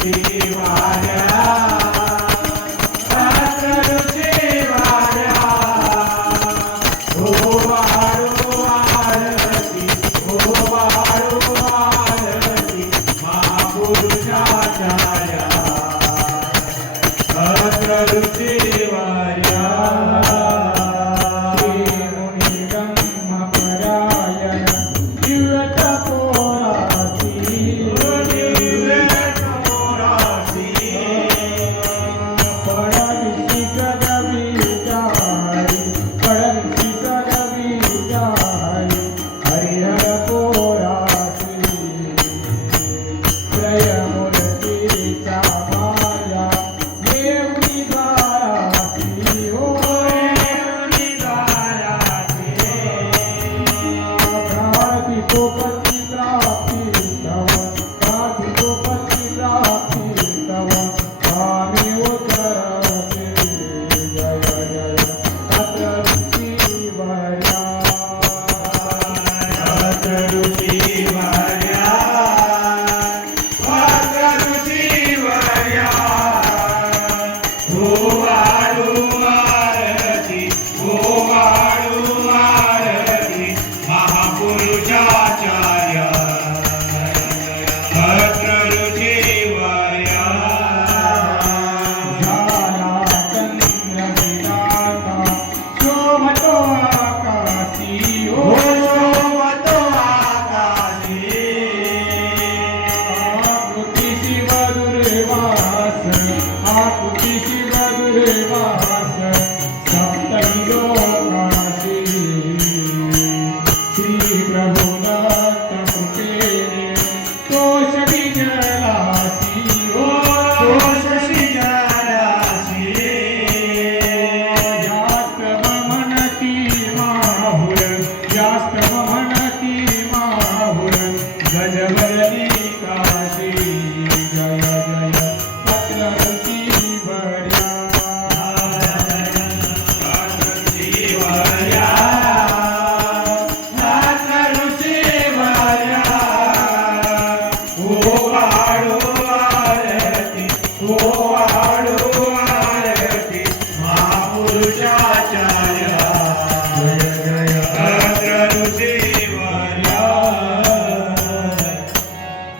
Thank yeah. you. Oh,